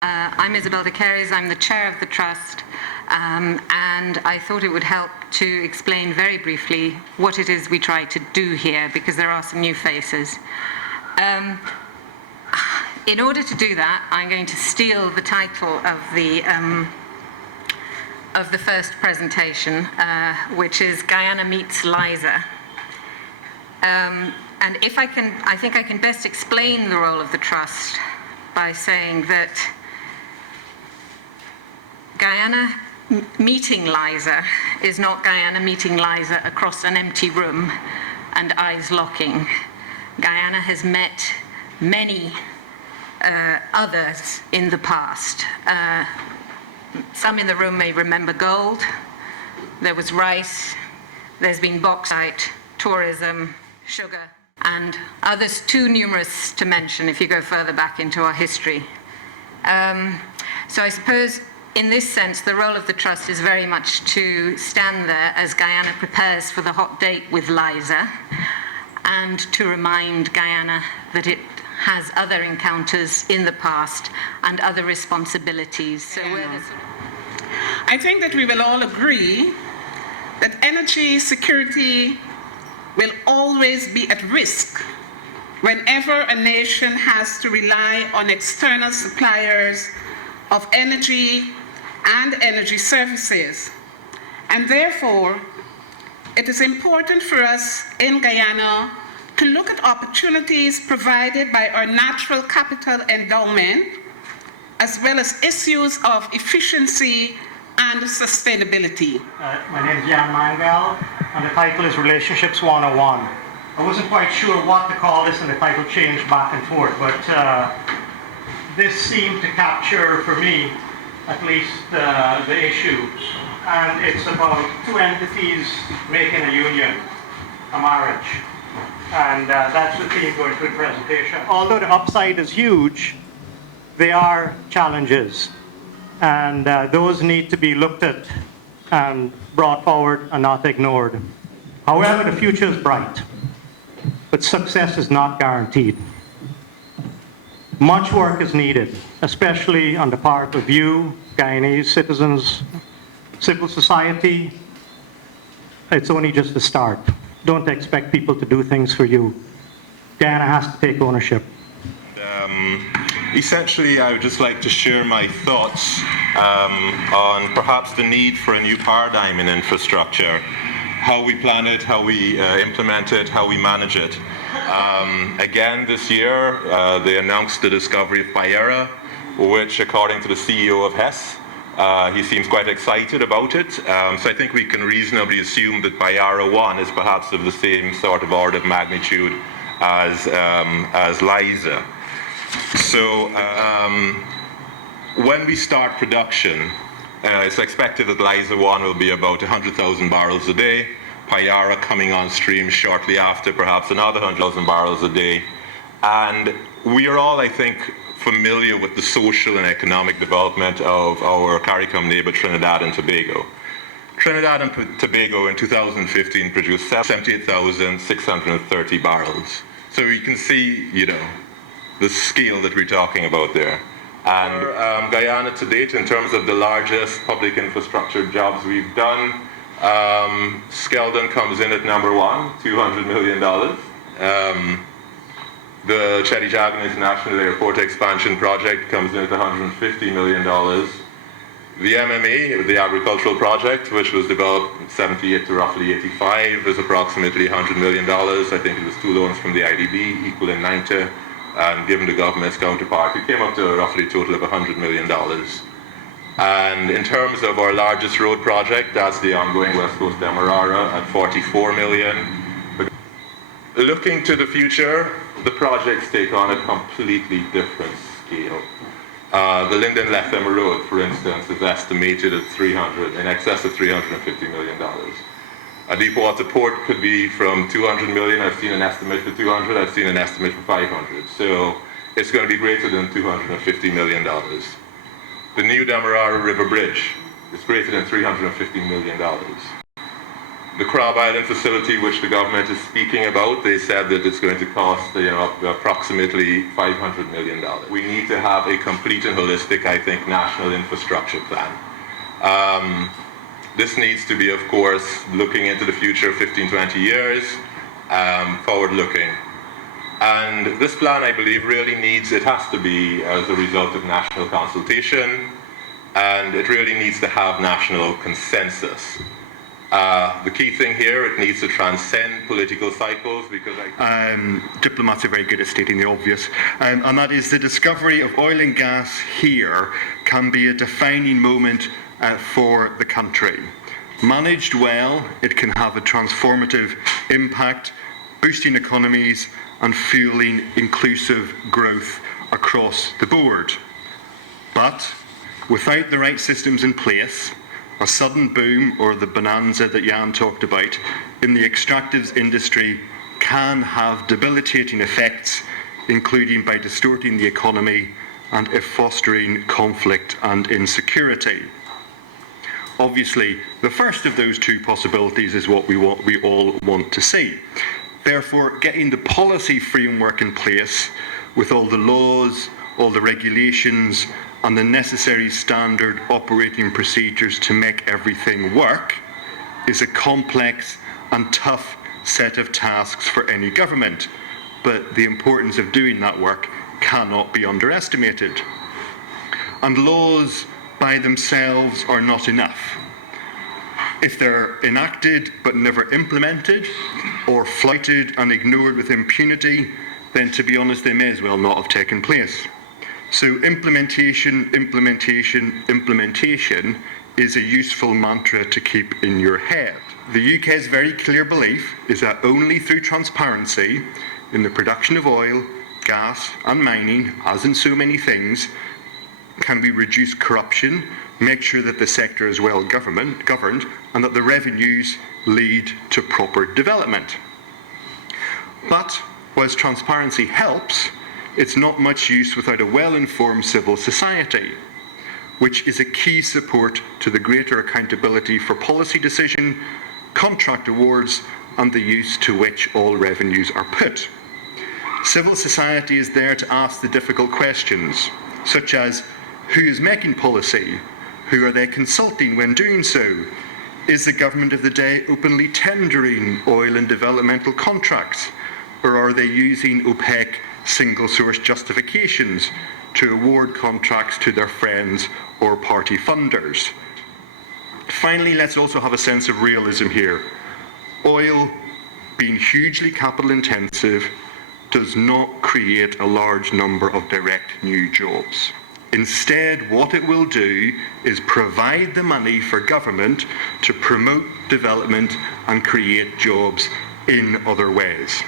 I'm Isabel de Caires, I'm the chair of the Trust, and I thought it would help to explain very briefly what it is we try to do here, because there are some new faces. In order to do that, I'm going to steal the title of the first presentation, which is Guyana Meets Liza. And I think I can best explain the role of the Trust by saying that Guyana meeting Liza is not Guyana meeting Liza across an empty room and eyes locking. Guyana has met many others in the past. Some in the room may remember gold. There was rice. There's been bauxite, tourism, sugar, and others too numerous to mention if you go further back into our history. So I suppose in this sense, the role of the Trust is very much to stand there as Guyana prepares for the hot date with Liza, and to remind Guyana that it has other encounters in the past and other responsibilities. So I think that we will all agree that energy security will always be at risk whenever a nation has to rely on external suppliers of energy and energy services. And therefore, it is important for us in Guyana to look at opportunities provided by our natural capital endowment, as well as issues of efficiency and sustainability. My name is Jan Mangal, and the title is Relationships 101. I wasn't quite sure what to call this, and the title changed back and forth, but this seemed to capture, for me, at least, the issue. And it's about two entities making a union, a marriage. And that's the theme going through the presentation. Although the upside is huge, there are challenges. And those need to be looked at and brought forward and not ignored. However, the future is bright, but success is not guaranteed. Much work is needed, especially on the part of you, Guyanese citizens, civil society. It's only just the start. Don't expect people to do things for you. Guyana has to take ownership. Essentially, I would just like to share my thoughts on perhaps the need for a new paradigm in infrastructure, how we plan it, how we implement it, how we manage it. Again, this year, they announced the discovery of Payara, which, according to the CEO of Hess, he seems quite excited about it. So I think we can reasonably assume that Payara 1 is perhaps of the same sort of order of magnitude as Liza. So when we start production, it's expected that Liza 1 will be about 100,000 barrels a day. Payara coming on stream shortly after, perhaps another 100,000 barrels a day. And we are all, I think, familiar with the social and economic development of our CARICOM neighbor, Trinidad and Tobago. Trinidad and Tobago in 2015 produced 78,630 barrels. So you can see, the scale that we're talking about there. And Guyana to date, in terms of the largest public infrastructure jobs we've done, Skeldon comes in at number 1, $200 million. The Chedijagan International Airport Expansion Project comes in at $150 million. The MMA, the agricultural project, which was developed in 78 to roughly 85, is approximately $100 million. I think it was 2 loans from the IDB, equaling 90, and given the government's counterpart, it came up to roughly a total of $100 million. And in terms of our largest road project, that's the ongoing West Coast Demerara at $44 million. Looking to the future, the projects take on a completely different scale. The Linden-Lethem Road, for instance, is estimated at in excess of $350 million. A deepwater port could be from 200 million. I've seen an estimate for 200. I've seen an estimate for 500. So it's going to be greater than $250 million. The new Demerara River Bridge is greater than $350 million. The Crab Island facility, which the government is speaking about, they said that it's going to cost approximately $500 million. We need to have a complete and holistic, I think, national infrastructure plan. This needs to be, of course, looking into the future 15, 20 years, forward-looking. And this plan, I believe, really it has to be as a result of national consultation, and it really needs to have national consensus. The key thing here, it needs to transcend political cycles, because diplomats are very good at stating the obvious, and that is the discovery of oil and gas here can be a defining moment for the country. Managed well, it can have a transformative impact, boosting economies and fueling inclusive growth across the board. But without the right systems in place, a sudden boom, or the bonanza that Jan talked about, in the extractives industry can have debilitating effects, including by distorting the economy and fostering conflict and insecurity. Obviously, the first of those two possibilities is what we all want to see. Therefore, getting the policy framework in place with all the laws, all the regulations, and the necessary standard operating procedures to make everything work is a complex and tough set of tasks for any government. But the importance of doing that work cannot be underestimated. And laws by themselves are not enough. If they're enacted but never implemented, or flouted and ignored with impunity, then to be honest, they may as well not have taken place. So implementation is a useful mantra to keep in your head. The UK's very clear belief is that only through transparency in the production of oil, gas and mining, as in so many things, can we reduce corruption, make sure that the sector is well governed, and that the revenues lead to proper development. But whilst transparency helps, it's not much use without a well-informed civil society, which is a key support to the greater accountability for policy decision, contract awards, and the use to which all revenues are put. Civil society is there to ask the difficult questions, such as who is making policy? Who are they consulting when doing so? Is the government of the day openly tendering oil and developmental contracts? Or are they using opaque single-source justifications to award contracts to their friends or party funders? Finally, let's also have a sense of realism here. Oil, being hugely capital intensive, does not create a large number of direct new jobs. Instead, what it will do is provide the money for government to promote development and create jobs in other ways.